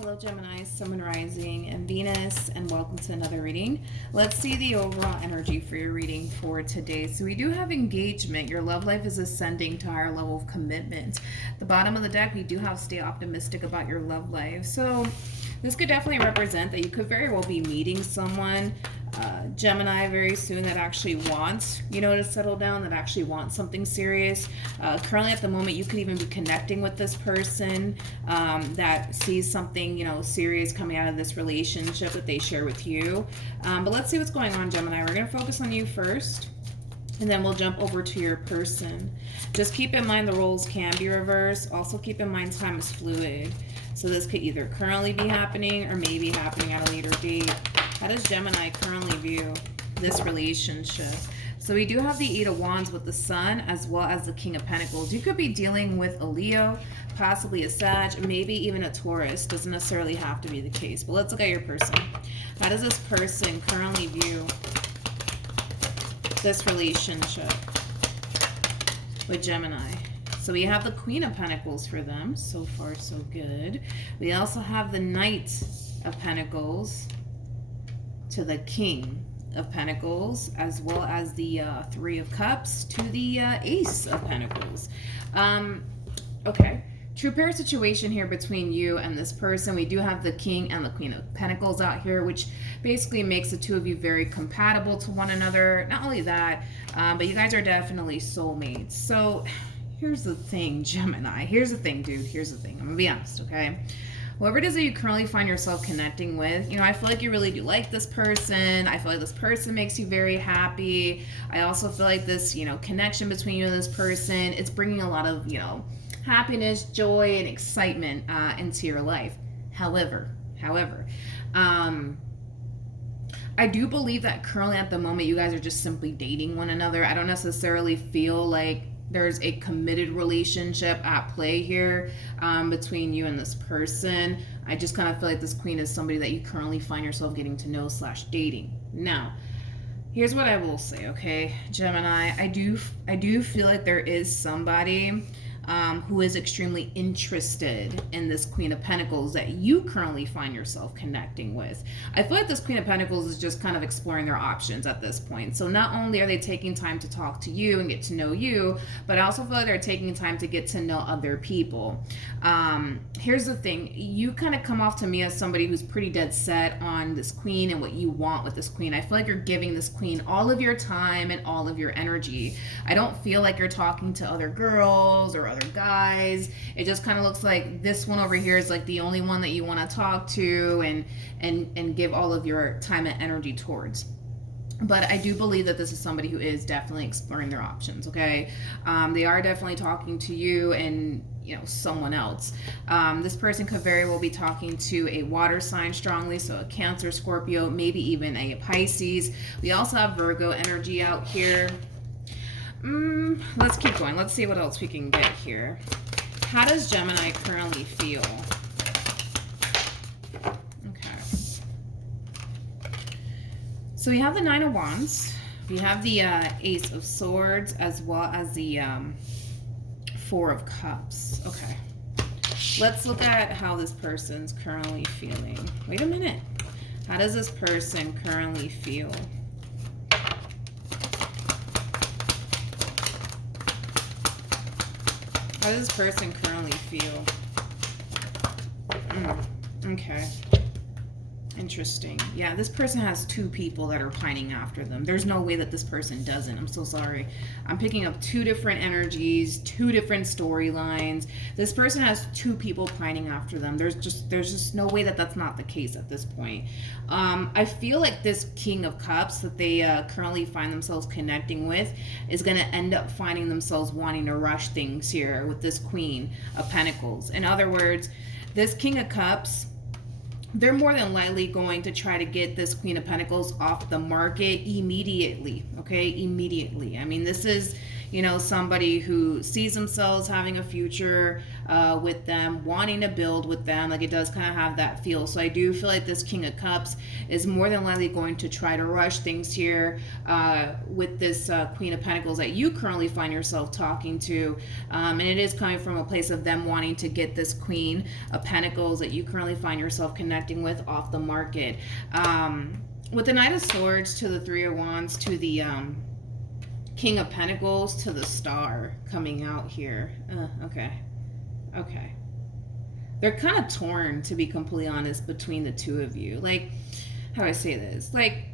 Hello Gemini, Sun, Rising, and Venus, and welcome to another reading. Let's see the overall energy for your reading for today. So we do have engagement. Your love life is ascending to a higher level of commitment. At the bottom of the deck, we do have stay optimistic about your love life. So this could definitely represent that you could very well be meeting someone, Gemini, very soon that actually wants, to settle down, that actually wants something serious. Currently at the moment, you could even be connecting with this person that sees something, serious coming out of this relationship that they share with you. But let's see what's going on, Gemini. We're going to focus on you first, and then we'll jump over to your person. Just keep in mind the roles can be reversed. Also keep in mind time is fluid. So this could either currently be happening or maybe happening at a later date. How does Gemini currently view this relationship? So we do have the Eight of Wands with the Sun as well as the King of Pentacles. You could be dealing with a Leo, possibly a Sag, maybe even a Taurus. Doesn't necessarily have to be the case. But let's look at your person. How does this person currently view this relationship with Gemini? So we have the Queen of Pentacles for them. So far, so good. We also have the Knight of Pentacles to the King of Pentacles, as well as the Three of Cups to the Ace of Pentacles. Okay. True pair situation here between you and this person. We do have the King and the Queen of Pentacles out here, which basically makes the two of you very compatible to one another. Not only that, but you guys are definitely soulmates. So here's the thing, Gemini. Here's the thing, dude. Here's the thing. I'm gonna be honest, okay? Whoever it is that you currently find yourself connecting with, I feel like you really do like this person. I feel like this person makes you very happy. I also feel like this, connection between you and this person, it's bringing a lot of, happiness, joy, and excitement into your life. However, I do believe that currently at the moment you guys are just simply dating one another. I don't necessarily feel like there's a committed relationship at play here between you and this person. I just kind of feel like this Queen is somebody that you currently find yourself getting to know / dating. Now, here's what I will say, okay, Gemini. I do feel like there is somebody who is extremely interested in this Queen of Pentacles that you currently find yourself connecting with. I feel like this Queen of Pentacles is just kind of exploring their options at this point. So not only are they taking time to talk to you and get to know you, but I also feel like they're taking time to get to know other people. Here's the thing. You kind of come off to me as somebody who's pretty dead set on this Queen and what you want with this Queen. I feel like you're giving this Queen all of your time and all of your energy. I don't feel like you're talking to other girls or other guys. It just kind of looks like this one over here is like the only one that you want to talk to and give all of your time and energy towards. But I do believe that this is somebody who is definitely exploring their options, okay? They are definitely talking to you and someone else. This person could very well be talking to a water sign strongly, so a Cancer, Scorpio, maybe even a Pisces. We also have Virgo energy out here. Let's keep going. Let's see what else we can get here. How does Gemini currently feel? Okay. So we have the Nine of Wands. We have the Ace of Swords as well as the Four of Cups. Okay. Let's look at how this person's currently feeling. Wait a minute. How does this person currently feel? How does this person currently feel? Okay. Interesting. Yeah, this person has two people that are pining after them. There's no way that this person doesn't. I'm so sorry. I'm picking up two different energies, two different storylines. This person has two people pining after them. There's just no way that that's not the case at this point. I feel like this King of Cups that they currently find themselves connecting with is going to end up finding themselves wanting to rush things here with this Queen of Pentacles. In other words, this King of Cups, they're more than likely going to try to get this Queen of Pentacles off the market immediately, okay? Immediately. I mean, this is, somebody who sees themselves having a future with them, wanting to build with them. Like, it does kind of have that feel. So I do feel like this King of Cups is more than likely going to try to rush things here with this Queen of Pentacles that you currently find yourself talking to. And it is coming from a place of them wanting to get this Queen of Pentacles that you currently find yourself connecting with off the market. With the Knight of Swords to the Three of Wands to the King of Pentacles to the Star coming out here. Okay. They're kind of torn, to be completely honest, between the two of you. Like, how do I say this? Like,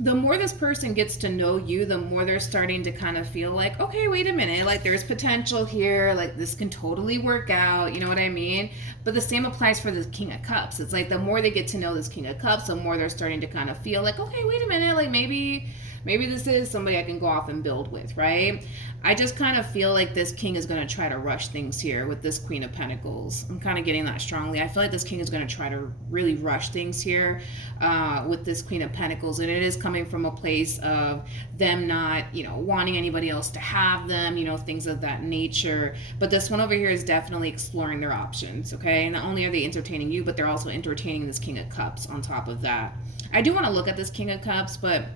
the more this person gets to know you, the more they're starting to kind of feel like, okay, wait a minute, like, there's potential here, like, this can totally work out, you know what I mean? But the same applies for the King of Cups. It's like, the more they get to know this King of Cups, the more they're starting to kind of feel like, okay, wait a minute, like, maybe this is somebody I can go off and build with, right? I just kind of feel like this king is going to try to rush things here with this Queen of Pentacles. I'm kind of getting that strongly. I feel like this king is going to try to really rush things here with this Queen of Pentacles. And it is coming from a place of them not, wanting anybody else to have them, things of that nature. But this one over here is definitely exploring their options, okay? Not only are they entertaining you, but they're also entertaining this King of Cups on top of that. I do want to look at this King of Cups, but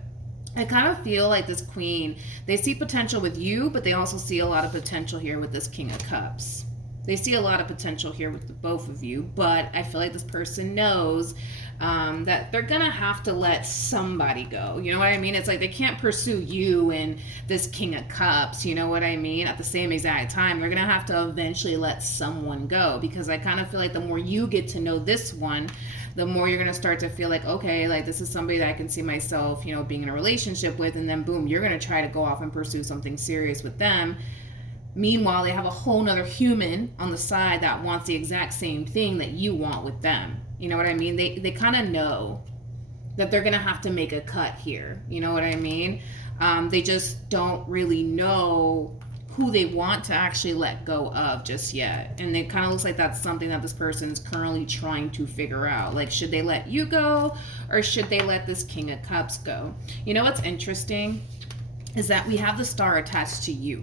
I kind of feel like this queen, they see potential with you, but they also see a lot of potential here with this King of Cups. They see a lot of potential here with the both of you, but I feel like this person knows that they're going to have to let somebody go. You know what I mean? It's like they can't pursue you and this King of Cups, you know what I mean? At the same exact time, they're going to have to eventually let someone go, because I kind of feel like the more you get to know this one, the more you're going to start to feel like, okay, like, this is somebody that I can see myself, being in a relationship with, and then boom, you're going to try to go off and pursue something serious with them. Meanwhile, they have a whole nother human on the side that wants the exact same thing that you want with them. You know what I mean? They kind of know that they're going to have to make a cut here. You know what I mean? They just don't really know who they want to actually let go of just yet. And it kind of looks like that's something that this person is currently trying to figure out. Like, should they let you go, or should they let this King of Cups go? You know what's interesting is that we have the Star attached to you.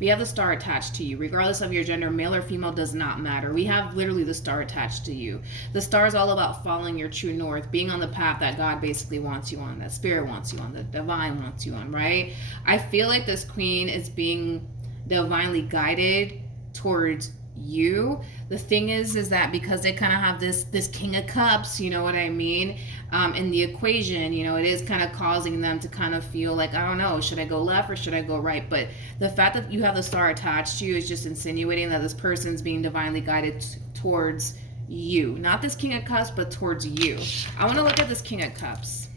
We have the Star attached to you. Regardless of your gender, male or female, does not matter. We have literally the Star attached to you. The Star is all about following your true north, being on the path that God basically wants you on, that Spirit wants you on, that Divine wants you on, right? I feel like this Queen is being divinely guided towards you. The thing is that because they kind of have this King of Cups, you know what I mean, in the equation, it is kind of causing them to kind of feel like, I don't know, should I go left or should I go right? But the fact that you have the Star attached to you is just insinuating that this person's being divinely guided towards you, not this King of Cups, but towards you. I want to look at this King of Cups.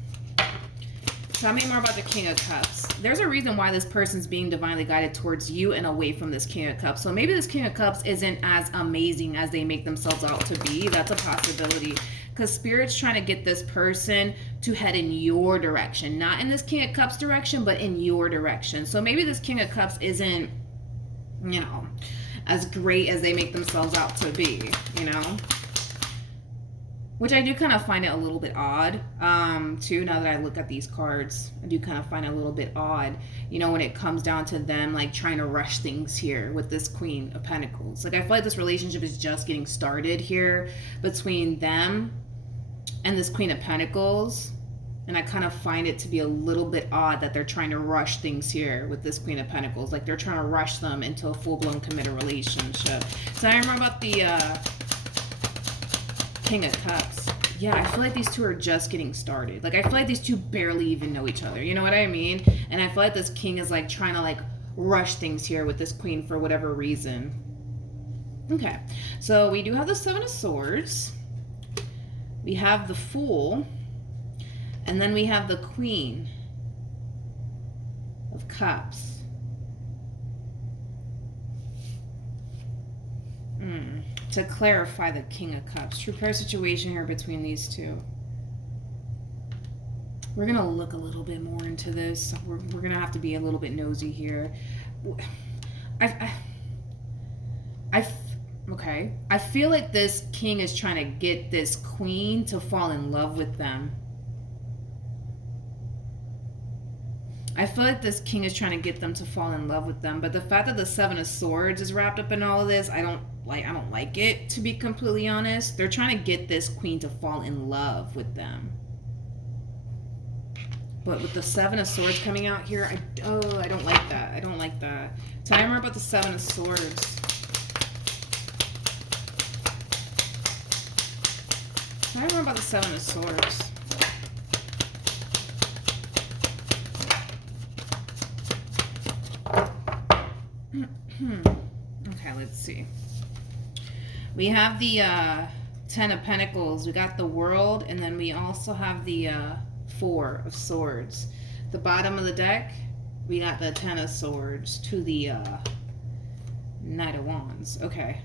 Tell me more about the King of Cups. There's a reason why this person's being divinely guided towards you and away from this King of Cups. So maybe this King of Cups isn't as amazing as they make themselves out to be. That's a possibility. Because Spirit's trying to get this person to head in your direction. Not in this King of Cups direction, but in your direction. So maybe this King of Cups isn't, as great as they make themselves out to be, Which I do kind of find it a little bit odd, too, now that I look at these cards. I do kind of find it a little bit odd, when it comes down to them, like, trying to rush things here with this Queen of Pentacles. Like, I feel like this relationship is just getting started here between them and this Queen of Pentacles. And I kind of find it to be a little bit odd that they're trying to rush things here with this Queen of Pentacles. Like, they're trying to rush them into a full-blown committed relationship. So I remember about the King of Cups. Yeah, I feel like these two are just getting started. Like, I feel like these two barely even know each other. You know what I mean? And I feel like this king is, like, trying to, like, rush things here with this queen for whatever reason. Okay, so we do have the Seven of Swords. We have the Fool. And then we have the Queen of Cups. To clarify the King of Cups. True pair situation here between these two. We're going to look a little bit more into this. We're going to have to be a little bit nosy here. Okay. I feel like this king is trying to get this queen to fall in love with them. I feel like this king is trying to get them to fall in love with them, but the fact that the Seven of Swords is wrapped up in all of this, I don't like it, to be completely honest. They're trying to get this queen to fall in love with them. But with the Seven of Swords coming out here, I don't like that. I don't like that. Tell me more about the Seven of Swords. Tell me more about the Seven of Swords. Okay, let's see. We have the Ten of Pentacles. We got the World, and then we also have the Four of Swords. The bottom of the deck, we got the Ten of Swords to the Knight of Wands. Okay,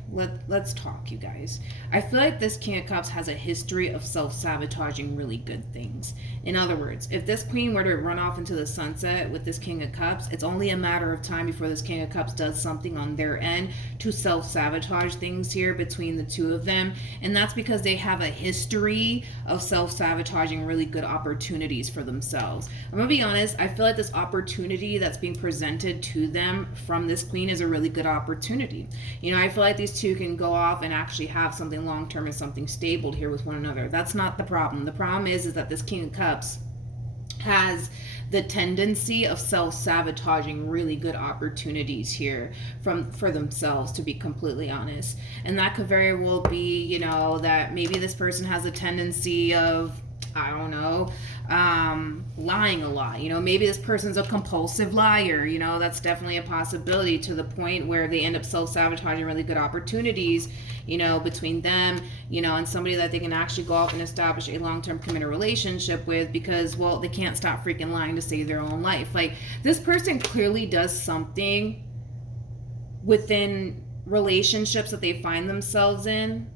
let's talk, you guys. I feel like this King of Cups has a history of self-sabotaging really good things. In other words, if this queen were to run off into the sunset with this King of Cups, it's only a matter of time before this King of Cups does something on their end to self-sabotage things here between the two of them. And that's because they have a history of self-sabotaging really good opportunities for themselves. I'm gonna be honest, I feel like this opportunity that's being presented to them from this queen is a really good opportunity. You know, I feel like these two can go off and actually have something long-term and something stable here with one another. That's not the problem. The problem is that this King of Cups has the tendency of self-sabotaging really good opportunities here for themselves, to be completely honest. And that could very well be, you know, that maybe this person has a tendency of, I don't know, lying a lot. You know, maybe this person's a compulsive liar. You know, that's definitely a possibility, to the point where they end up self-sabotaging really good opportunities, you know, between them, you know, and somebody that they can actually go off and establish a long-term committed relationship with, because, well, they can't stop freaking lying to save their own life. Like, this person clearly does something within relationships that they find themselves in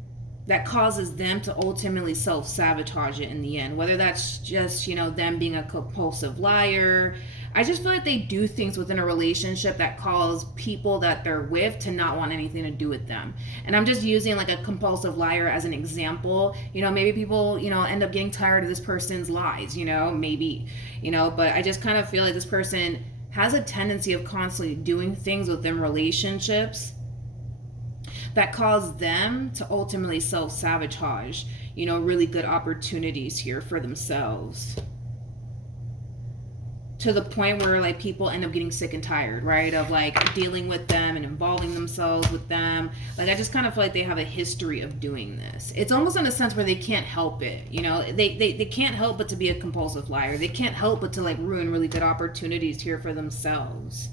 that causes them to ultimately self-sabotage it in the end. Whether that's just, you know, them being a compulsive liar. I just feel like they do things within a relationship that cause people that they're with to not want anything to do with them. And I'm just using like a compulsive liar as an example. You know, maybe people, you know, end up getting tired of this person's lies, you know, maybe, you know, but I just kind of feel like this person has a tendency of constantly doing things within relationships that cause them to ultimately self-sabotage, you know, really good opportunities here for themselves. To the point where, like, people end up getting sick and tired, right, of, like, dealing with them and involving themselves with them. Like, I just kind of feel like they have a history of doing this. It's almost in a sense where they can't help it, you know? They can't help but to be a compulsive liar. They can't help but to, like, ruin really good opportunities here for themselves.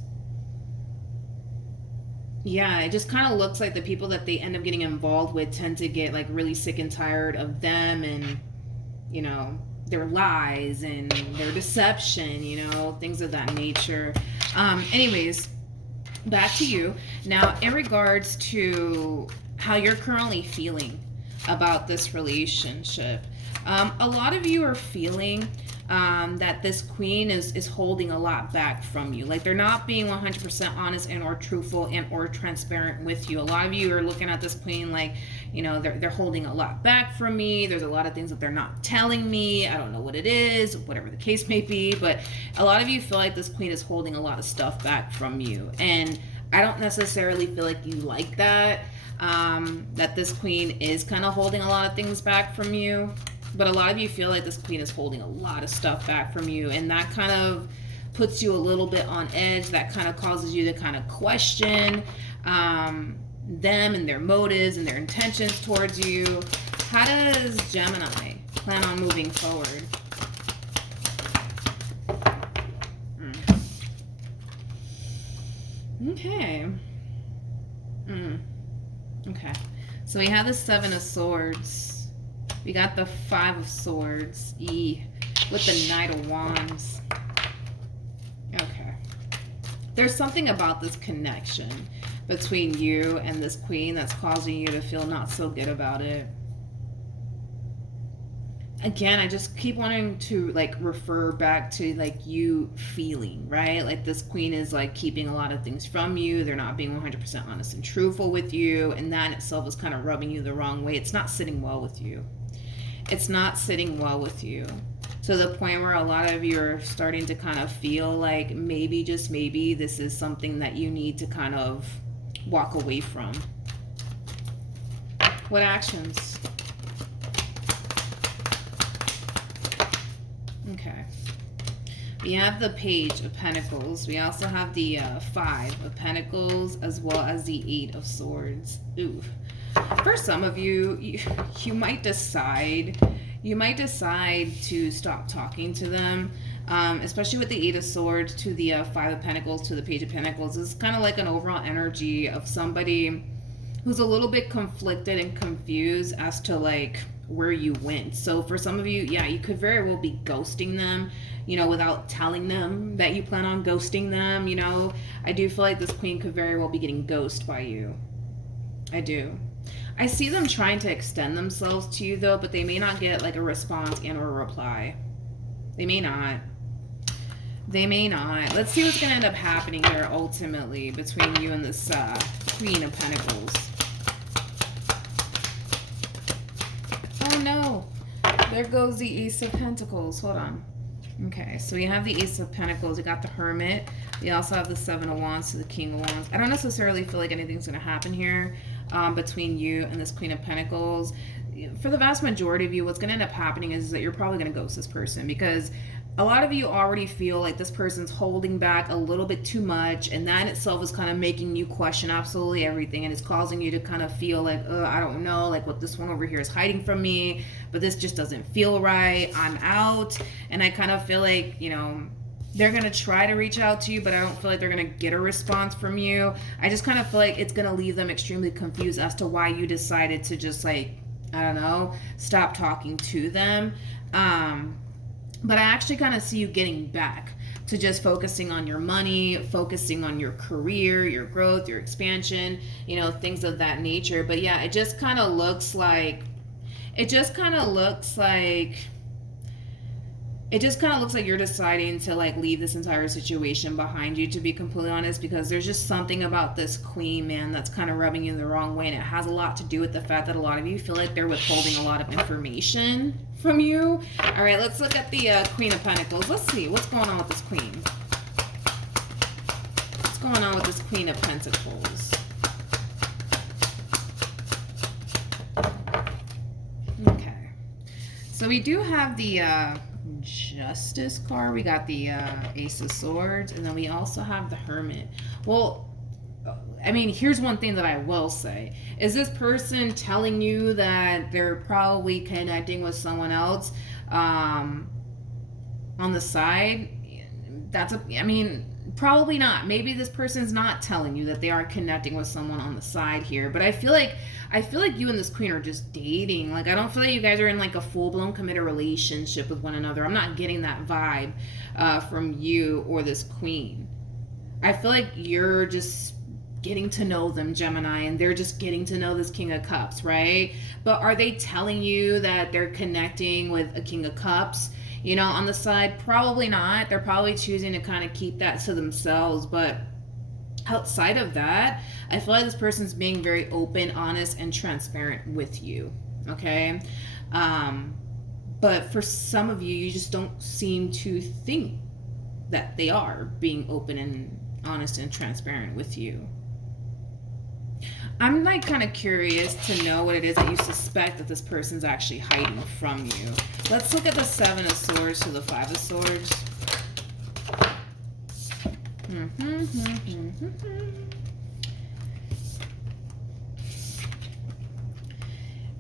Yeah, it just kind of looks like the people that they end up getting involved with tend to get, like, really sick and tired of them and, you know, their lies and their deception, you know, things of that nature. Anyways, back to you. Now, in regards to how you're currently feeling about this relationship, a lot of you are feeling that this queen is holding a lot back from you. Like, they're not being 100% honest and or truthful and or transparent with you. A lot of you are looking at this queen like, you know, they're holding a lot back from me. There's a lot of things that they're not telling me. I don't know what it is, whatever the case may be. But a lot of you feel like this queen is holding a lot of stuff back from you. And I don't necessarily feel like you like that, that this queen is kind of holding a lot of things back from you. But a lot of you feel like this queen is holding a lot of stuff back from you. And that kind of puts you a little bit on edge. That kind of causes you to kind of question them and their motives and their intentions towards you. How does Gemini plan on moving forward? Okay. Okay. So we have the Seven of Swords. We got the Five of Swords. With the Knight of Wands. Okay. There's something about this connection between you and this queen that's causing you to feel not so good about it. Again, I just keep wanting to, like, refer back to, like, you feeling, right? Like, this queen is, like, keeping a lot of things from you. They're not being 100% honest and truthful with you. And that in itself is kind of rubbing you the wrong way. It's not sitting well with you. It's not sitting well with you. to the point where a lot of you are starting to kind of feel like maybe, just maybe, this is something that you need to kind of walk away from. What actions? Okay. We have the Page of Pentacles. We also have the Five of Pentacles, as well as the Eight of Swords. Ooh. For some of you, you might decide to stop talking to them, especially with the Eight of Swords to the Five of Pentacles to the Page of Pentacles. It's kind of like an overall energy of somebody who's a little bit conflicted and confused as to like where you went. So for some of you, yeah, you could very well be ghosting them, you know, without telling them that you plan on ghosting them. You know, I do feel like this queen could very well be getting ghosted by you. I do. I see them trying to extend themselves to you though, but they may not get like a response and or a reply. They may not. They may not. Let's see what's going to end up happening here ultimately between you and this Queen of Pentacles. Oh no. There goes the Ace of Pentacles. Hold on. Okay, so we have the Ace of Pentacles. We got the Hermit. We also have the Seven of Wands to the King of Wands. I don't necessarily feel like anything's going to happen here between you and this Queen of Pentacles. For the vast majority of you, what's going to end up happening is that you're probably going to ghost this person, because a lot of you already feel like this person's holding back a little bit too much, and that in itself is kind of making you question absolutely everything, and it's causing you to kind of feel like, I don't know, like what this one over here is hiding from me, but this just doesn't feel right. I'm out. And I kind of feel like, you know, they're going to try to reach out to you, but I don't feel like they're going to get a response from you. I just kind of feel like it's going to leave them extremely confused as to why you decided to just like, I don't know, stop talking to them. But I actually kind of see you getting back to just focusing on your money, focusing on your career, your growth, your expansion, you know, things of that nature. But yeah, it just kind of looks like you're deciding to like leave this entire situation behind you, to be completely honest, because there's just something about this queen, man, that's kind of rubbing you the wrong way. And it has a lot to do with the fact that a lot of you feel like they're withholding a lot of information from you. All right, let's look at the Queen of Pentacles. Let's see what's going on with this queen. What's going on with this Queen of Pentacles? Okay, so we do have the Justice card. We got the Ace of Swords, and then we also have the Hermit. Well, I mean, here's one thing that I will say. Is this person telling you that they're probably connecting with someone else on the side? Probably not. Maybe this person's not telling you that they are connecting with someone on the side here, but I feel like you and this queen are just dating. Like, I don't feel like you guys are in like a full-blown committed relationship with one another. I'm not getting that vibe from you or this queen. I feel like you're just getting to know them, Gemini, and they're just getting to know this King of Cups, right? But are they telling you that they're connecting with a King of Cups, you know, on the side? Probably not. They're probably choosing to kind of keep that to themselves. But outside of that, I feel like this person's being very open, honest, and transparent with you, okay? But for some of you, you just don't seem to think that they are being open and honest and transparent with you. I'm like kind of curious to know what it is that you suspect that this person's actually hiding from you. Let's look at the Seven of Swords to the Five of Swords.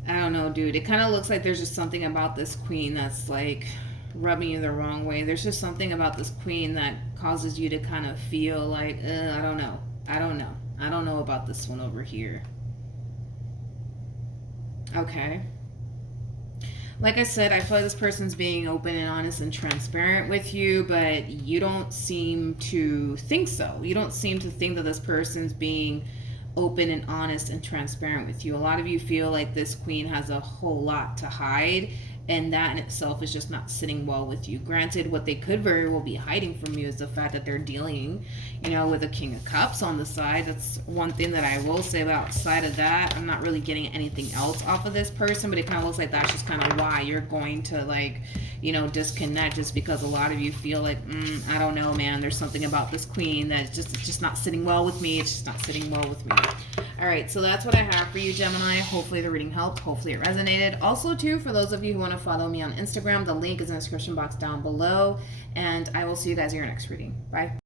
I don't know, dude. It kind of looks like there's just something about this queen that's like rubbing you the wrong way. There's just something about this queen that causes you to kind of feel like, I don't know. I don't know about this one over here. Okay. Like I said, I feel like this person's being open and honest and transparent with you, but you don't seem to think so. You don't seem to think that this person's being open and honest and transparent with you. A lot of you feel like this queen has a whole lot to hide, and that in itself is just not sitting well with you. Granted, what they could very well be hiding from you is the fact that they're dealing, with a King of Cups on the side. That's one thing that I will say. About outside of that, I'm not really getting anything else off of this person, but it kind of looks like that's just kind of why you're going to disconnect, just because a lot of you feel like, I don't know, man, there's something about this queen that it's just not sitting well with me. It's just not sitting well with me. All right, so that's what I have for you, Gemini. Hopefully the reading helped. Hopefully it resonated. Also, too, for those of you who want to follow me on Instagram, the link is in the description box down below. And I will see you guys in your next reading. Bye.